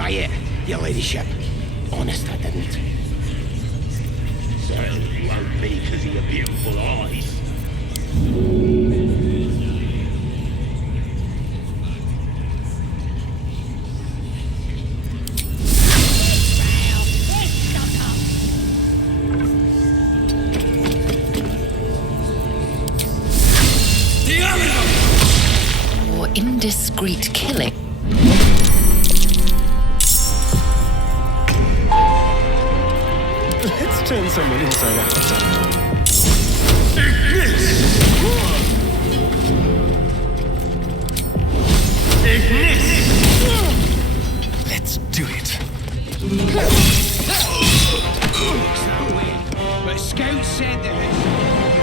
buy it, your ladyship. Honest, I didn't. Certainly won't be because of your beautiful eyes. For indiscreet killing. Let's turn someone inside out. Let's do it. But Scout said there is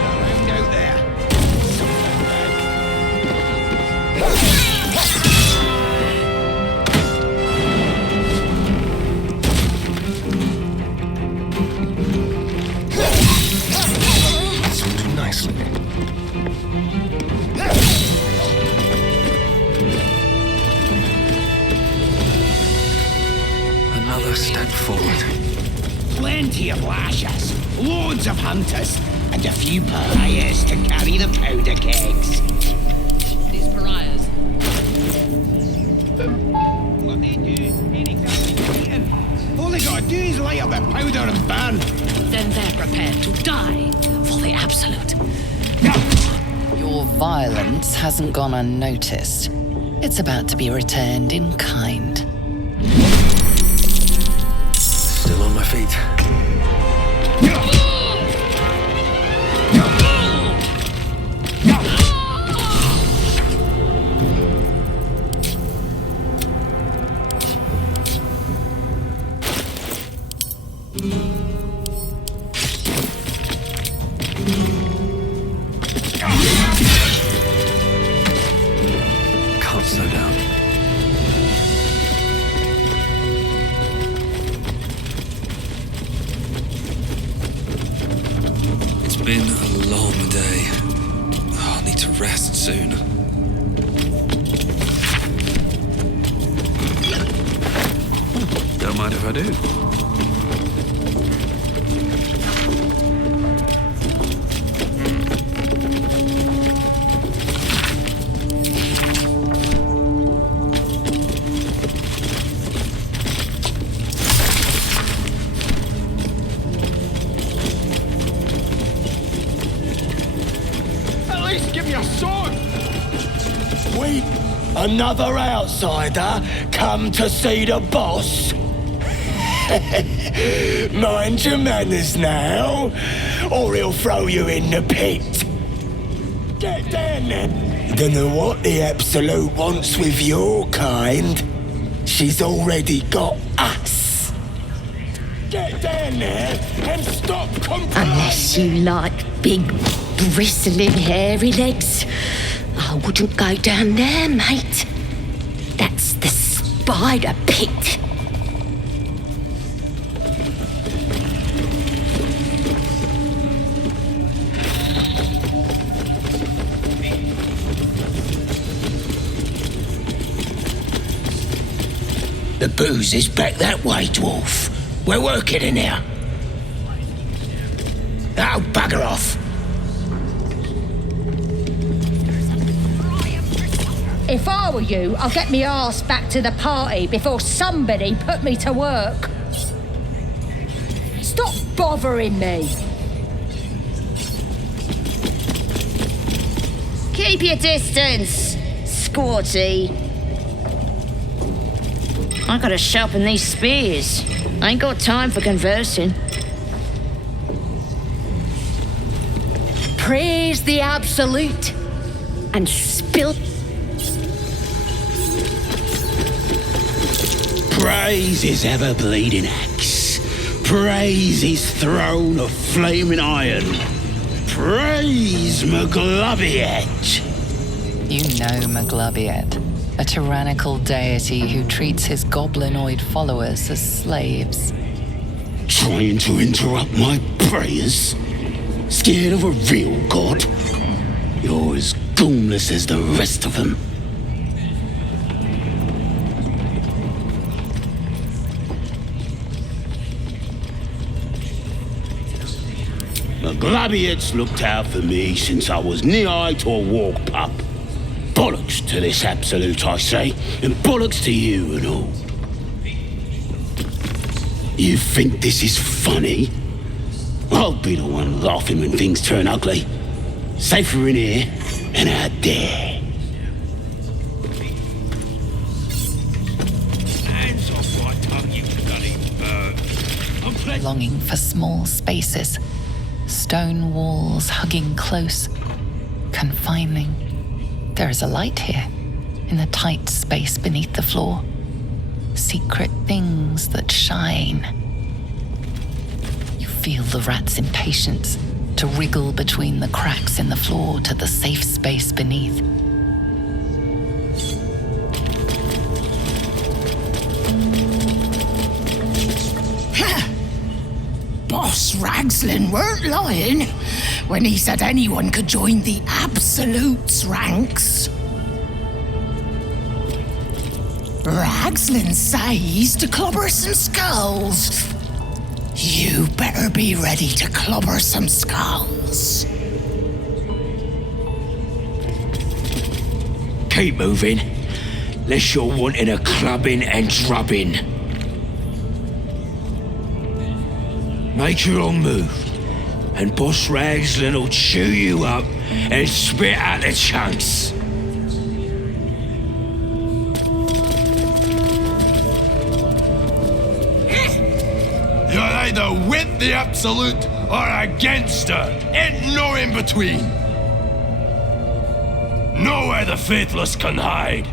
around out there. This will do nicely. Another step forward. Plenty of lashes, loads of hunters, and a few pariahs to carry the powder kegs. These pariahs. What they do ain't exactly eating. All they gotta do is light up the powder and burn. Then they're prepared to die for the absolute. Your violence hasn't gone unnoticed. It's about to be returned in kind. Still on my feet. Can't slow down. It's been a long day. I'll need to rest soon. Don't mind if I do. At least give me a sword! Wait, another outsider come to see the boss? Mind your manners now, or he'll throw you in the pit. Get down there. Dunno what the Absolute wants with your kind. She's already got us. Get down there and stop complaining. Unless you like big, bristling, hairy legs, I wouldn't go down there, mate. That's the spider pit. The booze is back that way, dwarf. We're working in here. Oh, bugger off. If I were you, I'd get me arse back to the party before somebody put me to work. Stop bothering me. Keep your distance, squatty. I gotta sharpen these spears. I ain't got time for conversing. Praise the Absolute and spill. Praise his ever-bleeding axe. Praise his throne of flaming iron. Praise McGlubbiet. You know Maglubiet, a tyrannical deity who treats his goblinoid followers as slaves. Trying to interrupt my prayers? Scared of a real god? You're as goonless as the rest of them. The Gladiates looked out for me since I was knee-high to a walk pup. Bollocks to this absolute, I say, and bollocks to you and all. You think this is funny? I'll be the one laughing when things turn ugly. Safer in here than out there. Hands off my tongue, you bloody bird. Longing for small spaces, stone walls hugging close, confining. There is a light here, in the tight space beneath the floor. Secret things that shine. You feel the rat's impatience to wriggle between the cracks in the floor to the safe space beneath. Boss Ragslin weren't lying when he said anyone could join the Absolute's ranks. Ragslin says to clobber some skulls. You better be ready to clobber some skulls. Keep moving, lest you're wanting a clubbing and drubbing. Make your own move, and Boss Ragslin will chew you up and spit out the chunks. You're either with the Absolute or against her. Ain't no in between. Nowhere the faithless can hide.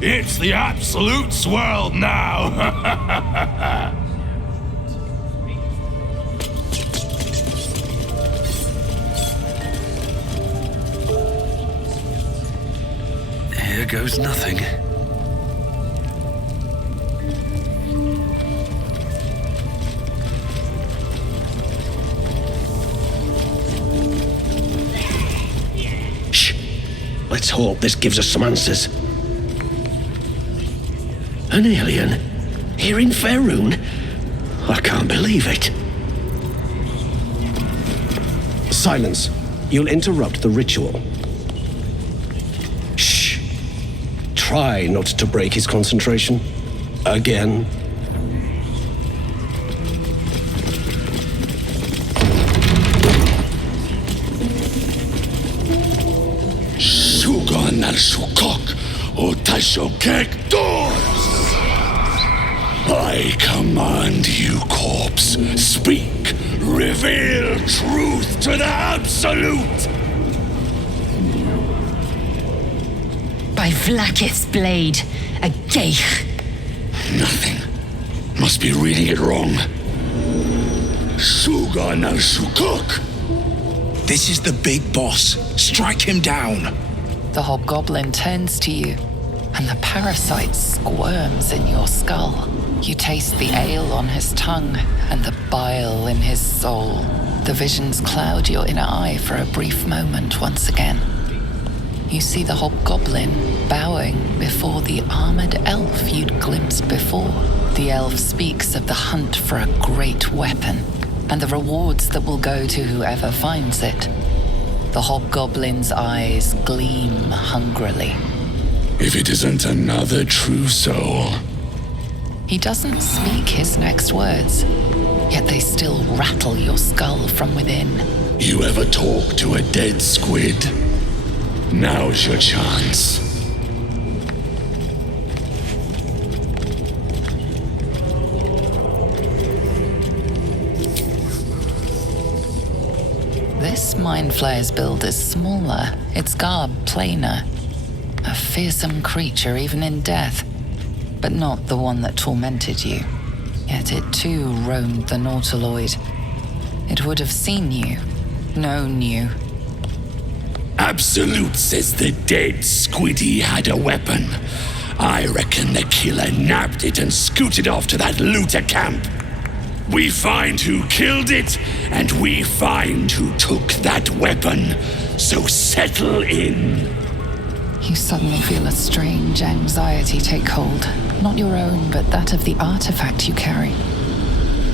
It's the Absolute's world now. Here goes nothing. Shh. Let's hope this gives us some answers. An alien? Here in Faerun? I can't believe it. Silence. You'll interrupt the ritual. Shh. Try not to break his concentration. Again. Sugan al Shukok, Otashokek doors! I command you, corpse. Speak. Reveal truth to the Absolute! By Vlakith's blade, a geich. Nothing. Must be reading it wrong. Sugan al Shukok. This is the big boss. Strike him down. The hobgoblin turns to you, and the parasite squirms in your skull. You taste the ale on his tongue and the bile in his soul. The visions cloud your inner eye for a brief moment once again. You see the hobgoblin bowing before the armored elf you'd glimpsed before. The elf speaks of the hunt for a great weapon and the rewards that will go to whoever finds it. The hobgoblin's eyes gleam hungrily. If it isn't another true soul. He doesn't speak his next words, yet they still rattle your skull from within. You ever talk to a dead squid? Now's your chance. This Mind Flayer's build is smaller, its garb plainer. A fearsome creature even in death, but not the one that tormented you. Yet it too roamed the Nautiloid. It would have seen you, known you. Absolute says the dead squiddy had a weapon. I reckon the killer nabbed it and scooted off to that looter camp. We find who killed it, and we find who took that weapon. So settle in. You suddenly feel a strange anxiety take hold. Not your own, but that of the artifact you carry.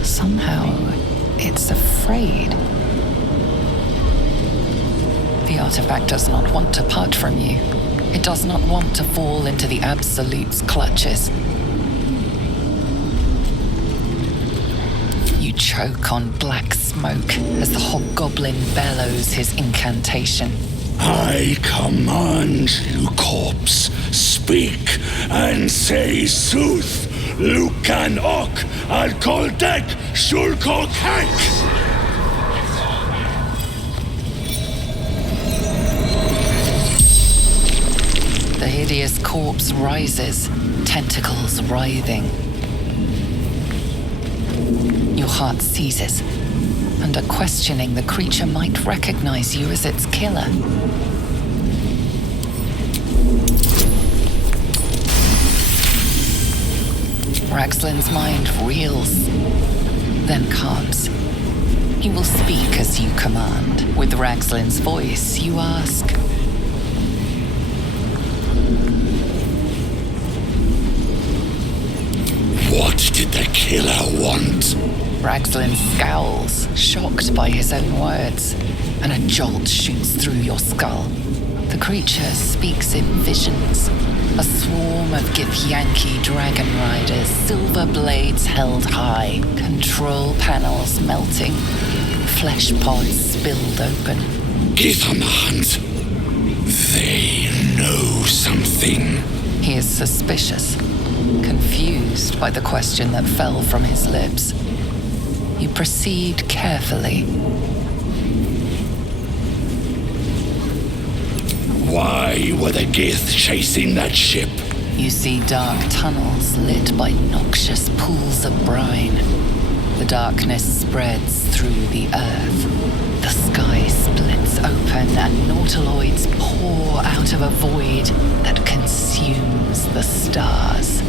Somehow, it's afraid. The artifact does not want to part from you. It does not want to fall into the Absolute's clutches. You choke on black smoke as the hobgoblin bellows his incantation. I command you, corpse, speak and say sooth. Lucan ok al koldek shulkok hank. The hideous corpse rises, tentacles writhing. Your heart seizes. Under questioning, the creature might recognize you as its killer. Raxlin's mind reels, then calms. He will speak as you command. With Raxlin's voice, you ask, What did the killer want? Raxlin scowls, shocked by his own words, and a jolt shoots through your skull. The creature speaks in visions. A swarm of Githyanki dragon riders, silver blades held high, control panels melting, flesh pods spilled open. Gith on the hunt. They know something. He is suspicious, confused by the question that fell from his lips. You proceed carefully. Why were the Gith chasing that ship? You see dark tunnels lit by noxious pools of brine. The darkness spreads through the earth. The sky splits open and nautiloids pour out of a void that consumes the stars.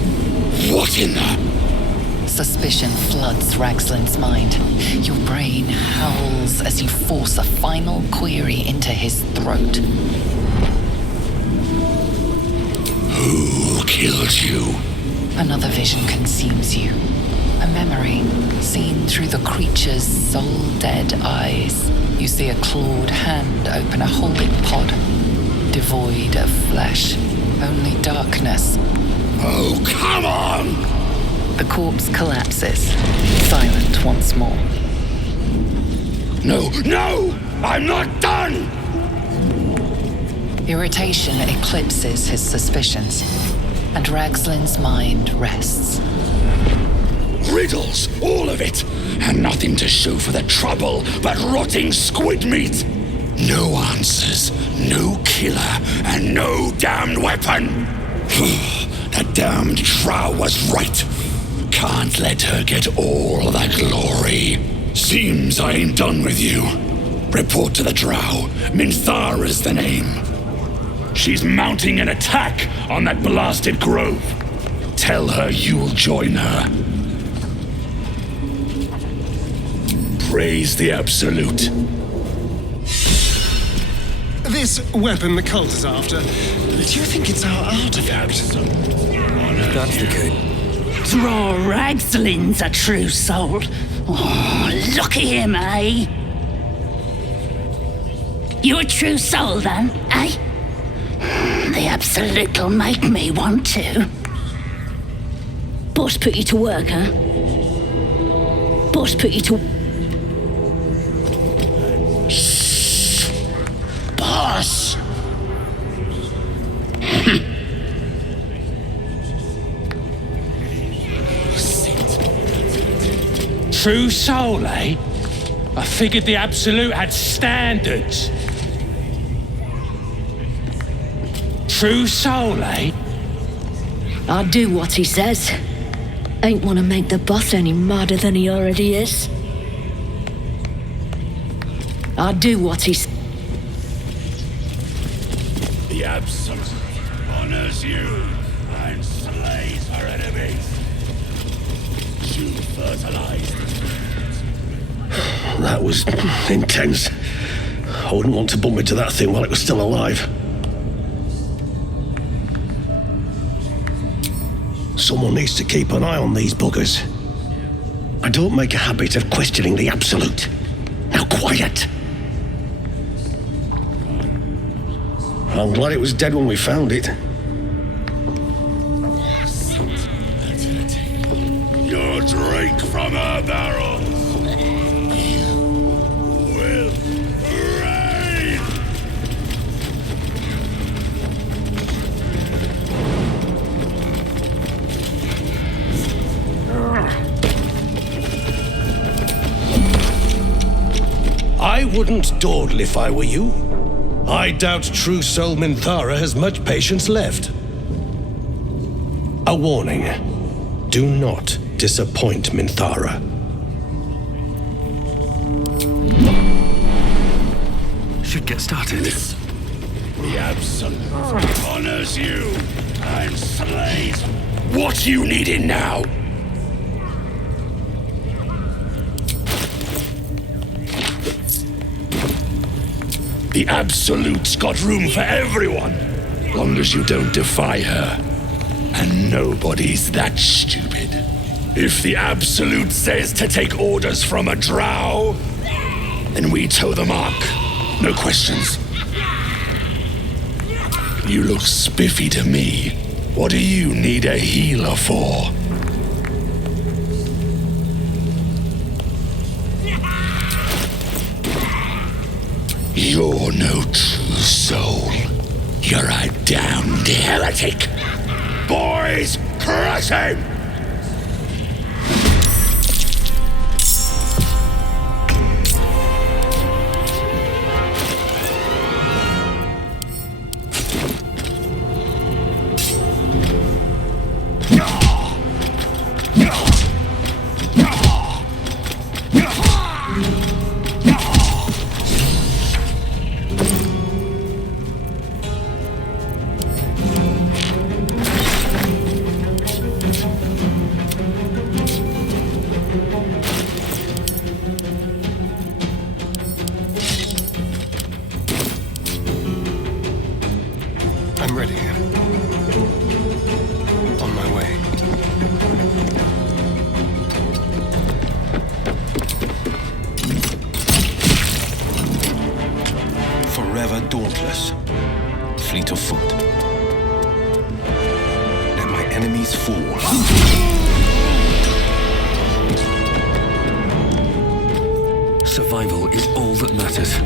What in the... Suspicion floods Raxlin's mind. Your brain howls as you force a final query into his throat. Who killed you? Another vision consumes you. A memory seen through the creature's soul-dead eyes. You see a clawed hand open a holding pod, devoid of flesh, only darkness. Oh, come on! The corpse collapses, silent once more. No, no! I'm not done! Irritation eclipses his suspicions, and Raxlin's mind rests. Riddles, all of it, and nothing to show for the trouble but rotting squid meat. No answers, no killer, and no damned weapon. The damned Drow was right. Can't let her get all the glory. Seems I ain't done with you. Report to the Drow. Minthara's the name. She's mounting an attack on that blasted grove. Tell her you'll join her. Praise the Absolute. This weapon the cult is after, do you think it's our artifact? That's the case. Draw Ragslin's a true soul. Oh, look at him, eh? You a true soul, then, eh? The Absolute'll make me want to. Boss put you to work, huh? Boss put you to... Shh! Boss! True soul, eh? I figured the Absolute had standards. True soul, eh? I'll do what he says. Ain't want to make the boss any madder than he already is. I'll do what he says. The Absolute honors you and slays her enemies. You fertilized. That was intense. I wouldn't want to bump into that thing while it was still alive. Someone needs to keep an eye on these buggers. I don't make a habit of questioning the Absolute. Now quiet. I'm glad it was dead when we found it. Your drink from her barrels will rain! I wouldn't dawdle if I were you. I doubt true soul Minthara has much patience left. A warning. Do not disappoint Minthara. Should get started. The Absolute honors you and slays what you needed now. The Absolute's got room for everyone, long as you don't defy her. And nobody's that stupid. If the Absolute says to take orders from a drow, then we toe the mark. No questions. You look spiffy to me. What do you need a healer for? You're no true soul. You're a damned heretic. Boys, crush him! I'm ready. On my way. Forever dauntless, fleet of foot. Let my enemies fall. Survival is all that matters.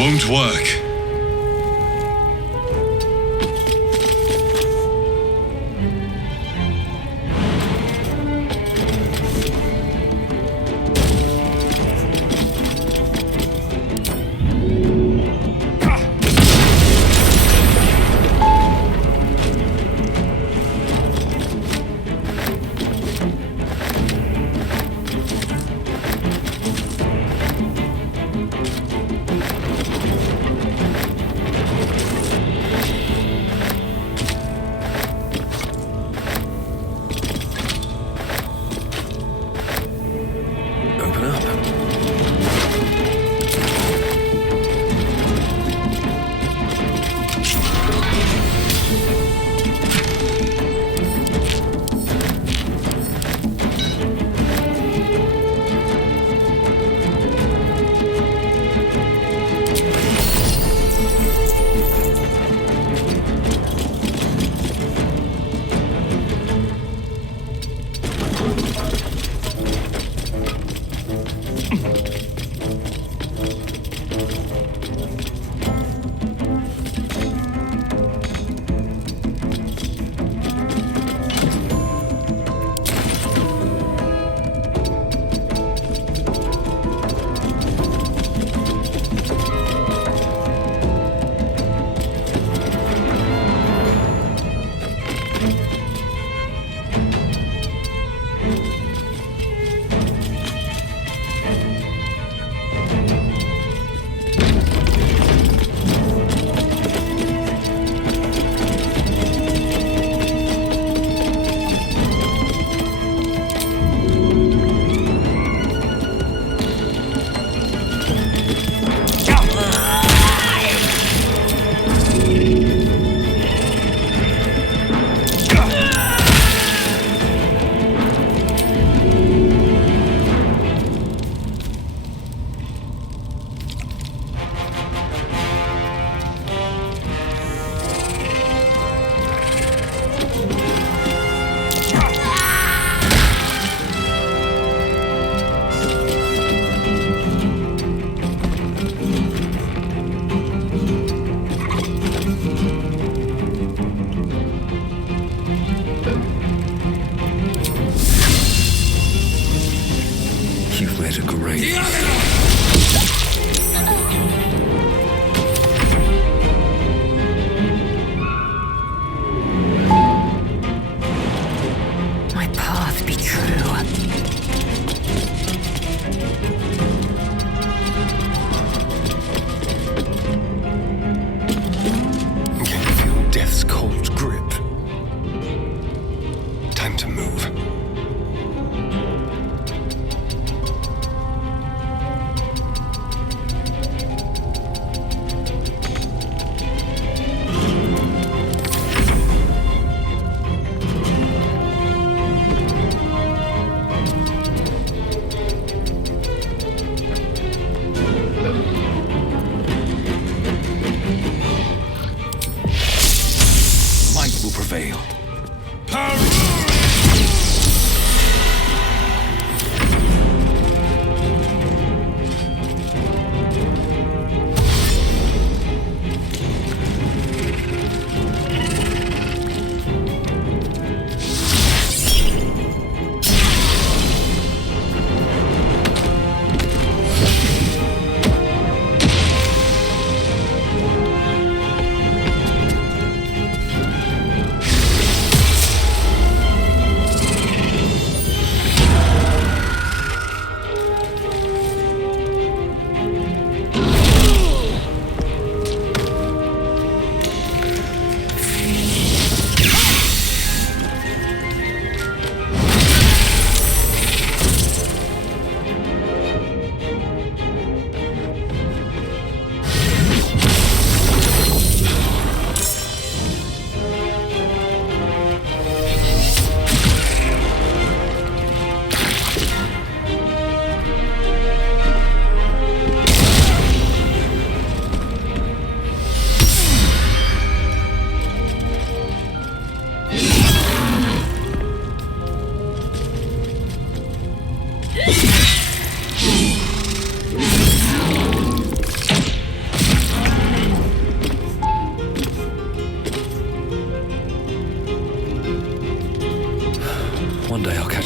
Won't work.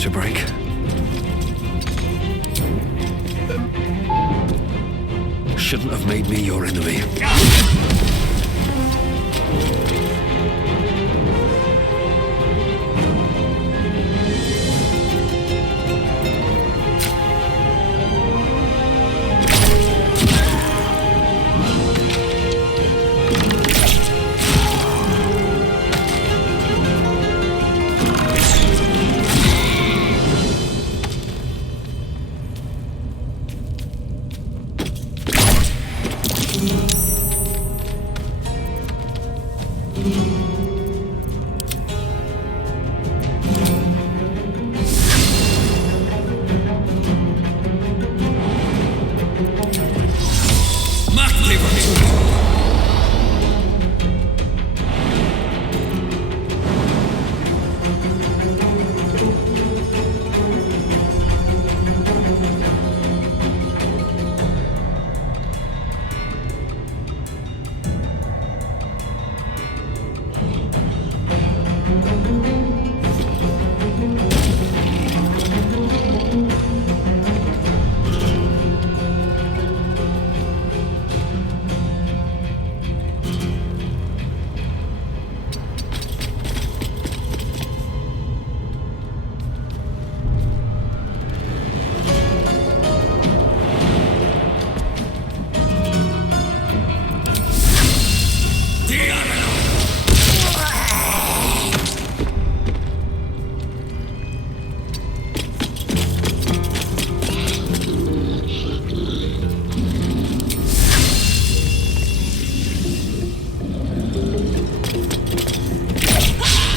to break. Shouldn't have made me your enemy.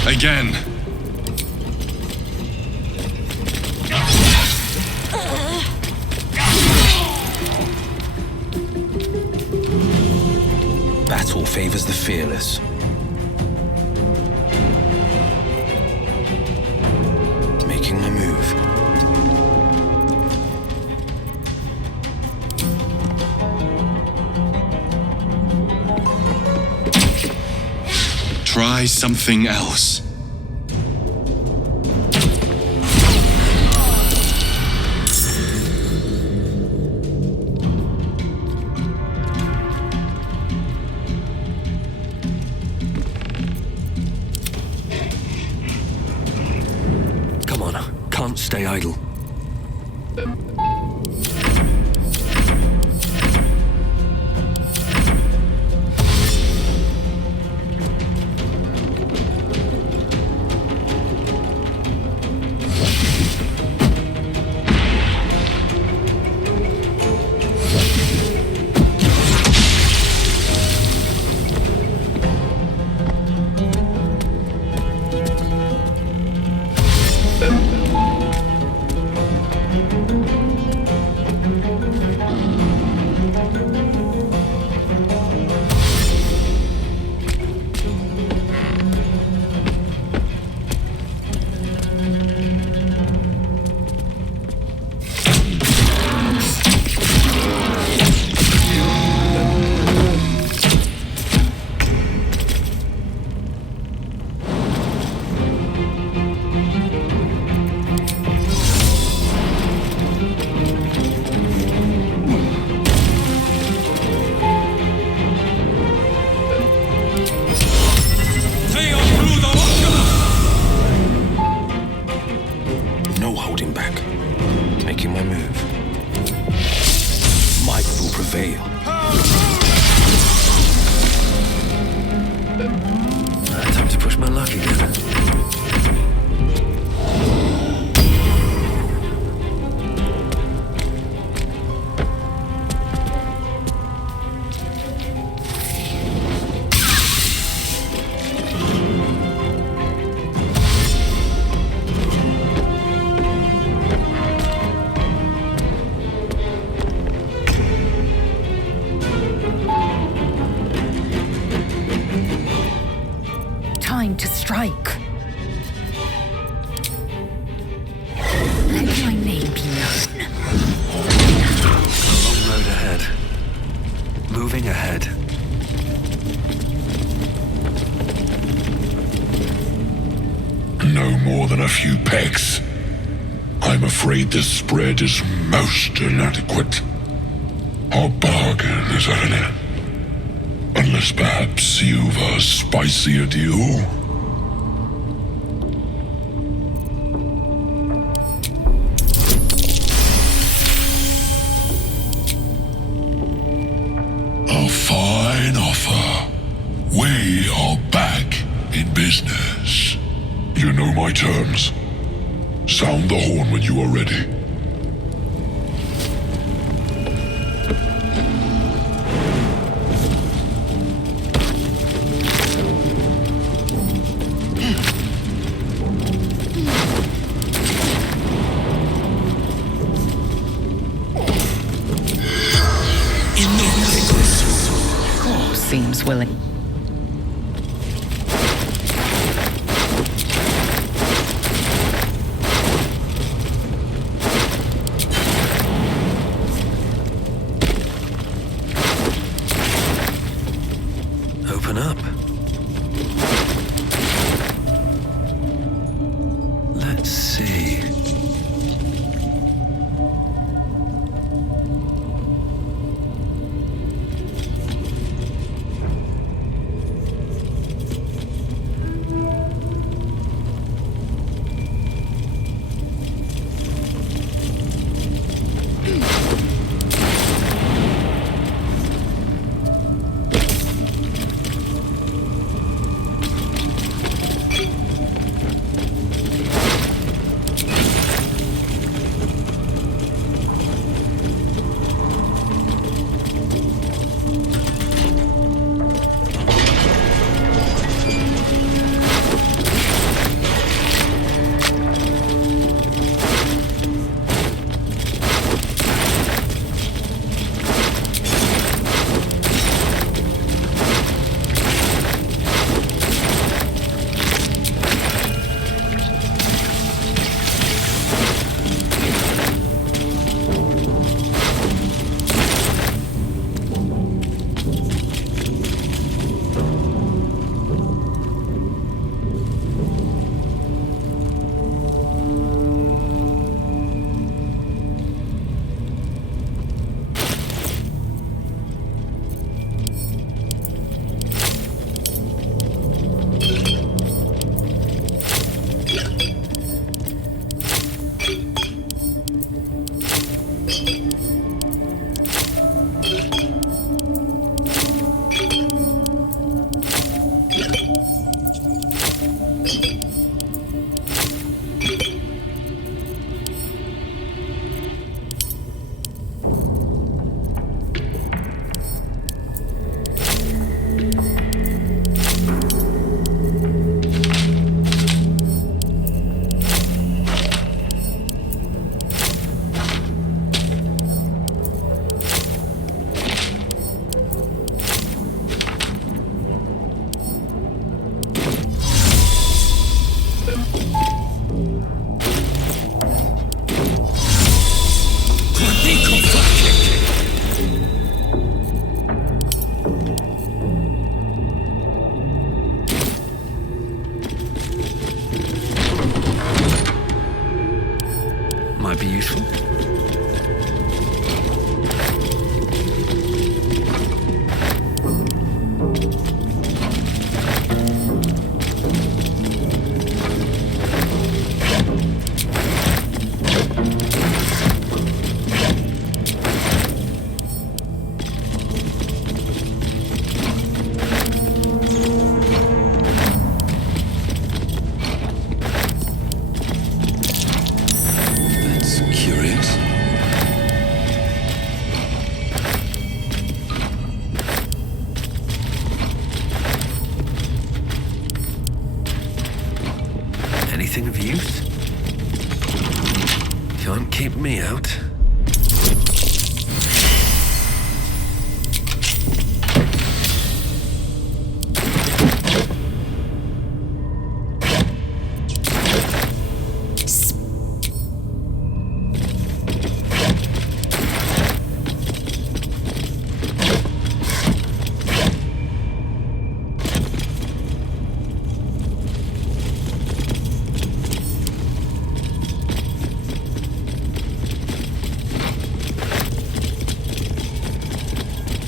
Again. Battle favors the fearless. Making my move. Try something else. Come on, can't stay idle. No holding back. Making my move. Might will prevail. Time to push my luck again. Time to strike. Let my name be known. A long road ahead. Moving ahead. No more than a few pegs. I'm afraid this spread is most inadequate. Our bargain is at an end. Unless perhaps you've a spicier deal? A fine offer. We are back in business. You know my terms. Sound the horn when you are ready. Seems willing. Open up. Let's see. Might be useful. Anything of use? Can't keep me out.